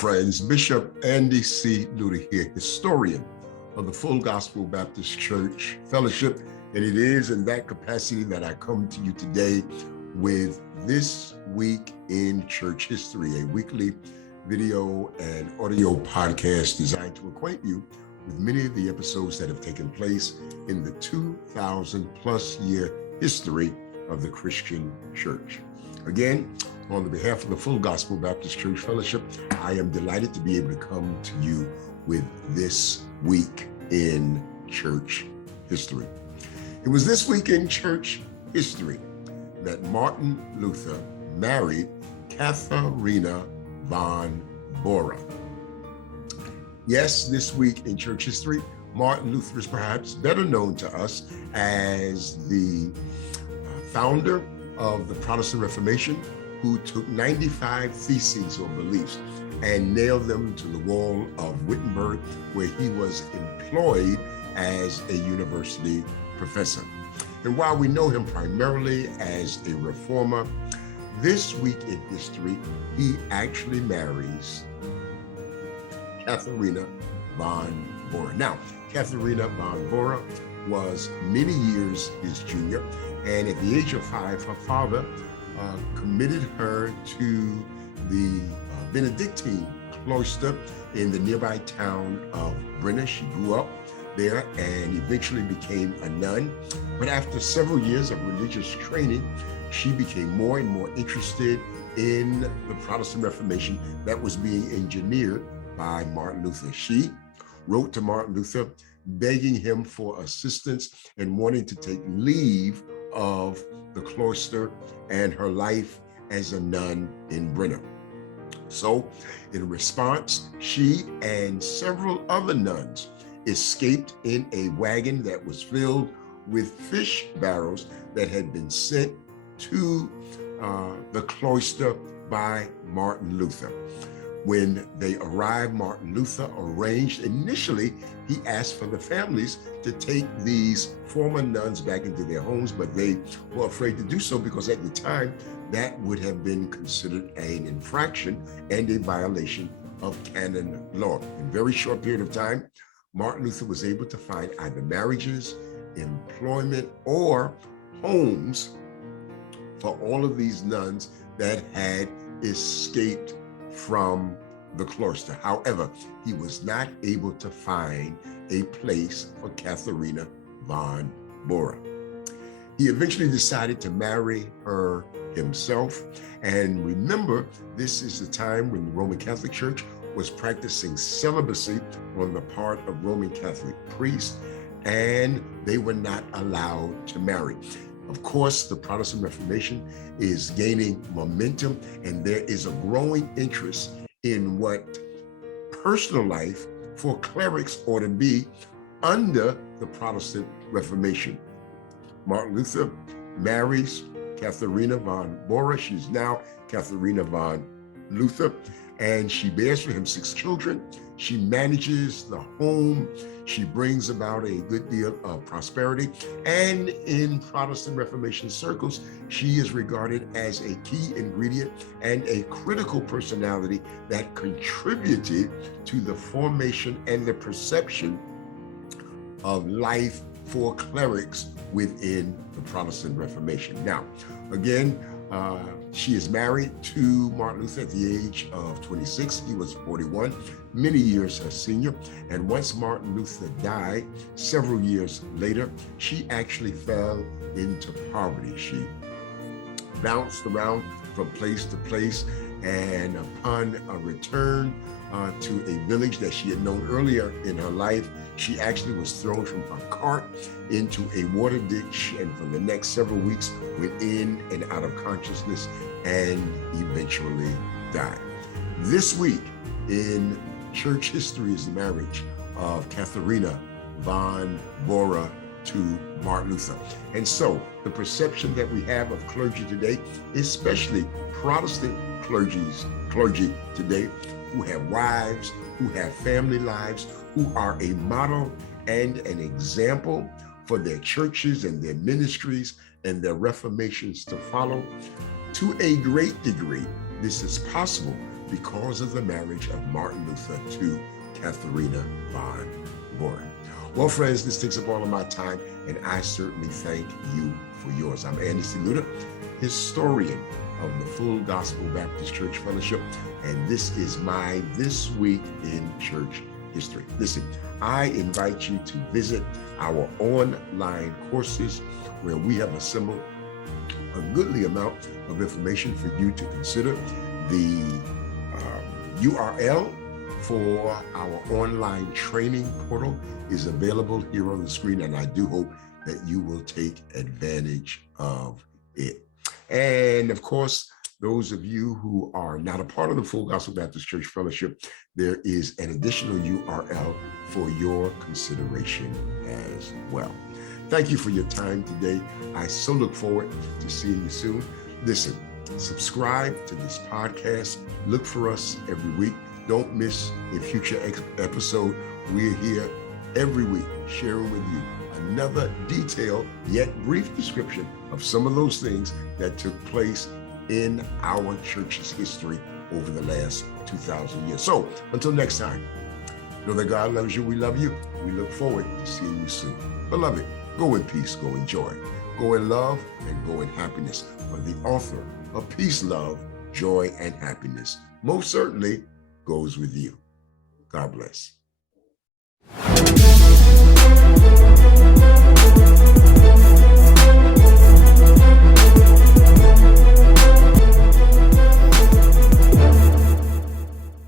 friends. Bishop Andy C. Lewter here, historian of the Full Gospel Baptist Church Fellowship. And it is in that capacity that I come to you today with This Week in Church History, a weekly video and audio podcast designed to acquaint you with many of the episodes that have taken place in the 2,000 plus year history of the Christian church. Again, on the behalf of the Full Gospel Baptist Church Fellowship, I am delighted to be able to come to you with This Week in Church History. It was this week in church history that Martin Luther married Katharine von Bora. Yes, this week in church history, Martin Luther is perhaps better known to us as the founder of the Protestant Reformation, who took 95 theses or beliefs and nailed them to the wall of Wittenberg, where he was employed as a university professor. And while we know him primarily as a reformer, this week in history, he actually marries Katharine von Bora. Now, Katharine von Bora was many years his junior, and at the age of 5, her father committed her to the Benedictine cloister in the nearby town of Bora. She grew up there and eventually became a nun. But after several years of religious training, she became more and more interested in the Protestant Reformation that was being engineered by Martin Luther. She wrote to Martin Luther begging him for assistance and wanting to take leave of the cloister and her life as a nun in Bora. So in response, she and several other nuns escaped in a wagon that was filled with fish barrels that had been sent to the cloister by Martin Luther. When they arrived, Martin Luther arranged, initially, he asked for the families to take these former nuns back into their homes, but they were afraid to do so because at the time, that would have been considered an infraction and a violation of canon law. In a very short period of time, Martin Luther was able to find either marriages, employment, or homes for all of these nuns that had escaped from the cloister. However, he was not able to find a place for Katharine von Bora. He eventually decided to marry her himself. And remember, this is the time when the Roman Catholic Church was practicing celibacy on the part of Roman Catholic priests, and they were not allowed to marry. Of course, the Protestant Reformation is gaining momentum, and there is a growing interest in what personal life for clerics ought to be under the Protestant Reformation. Martin Luther marries Katharine von Bora. She's now Katharine von Luther, and she bears for him 6 children. She manages the home. She brings about a good deal of prosperity. And in Protestant Reformation circles, she is regarded as a key ingredient and a critical personality that contributed to the formation and the perception of life for clerics within the Protestant Reformation. Now, again, she is married to Martin Luther at the age of 26. He was 41, many years her senior. And once Martin Luther died, several years later, she actually fell into poverty. She bounced around from place to place, and upon a return to a village that she had known earlier in her life, she actually was thrown from her cart into a water ditch, and for the next several weeks went in and out of consciousness and eventually died. This week in church history is the marriage of Katharine von Bora to Martin Luther. And so the perception that we have of clergy today, especially Protestant clergy today, who have wives, who have family lives, who are a model and an example for their churches and their ministries and their reformations to follow. To a great degree, this is possible because of the marriage of Martin Luther to Katharine von Bora. Well, friends, this takes up all of my time, and I certainly thank you for yours. I'm Andy C. Lewter, historian of the Full Gospel Baptist Church Fellowship, and this is my This Week in Church History. Listen, I invite you to visit our online courses where we have assembled a goodly amount of information for you to consider. The URL for our online training portal is available here on the screen, and I do hope that you will take advantage of it. And of course, those of you who are not a part of the Full Gospel Baptist Church Fellowship, there is an additional URL for your consideration as well. Thank you for your time today. I so look forward to seeing you soon. Listen, subscribe to this podcast. Look for us every week. Don't miss a future episode. We're here every week sharing with you another detailed yet brief description of some of those things that took place in our church's history over the last 2,000 years. So until next time, know that God loves you. We love you. We look forward to seeing you soon. Beloved, go in peace, go in joy, go in love, and go in happiness. For the author of peace, love, joy, and happiness most certainly goes with you. God bless.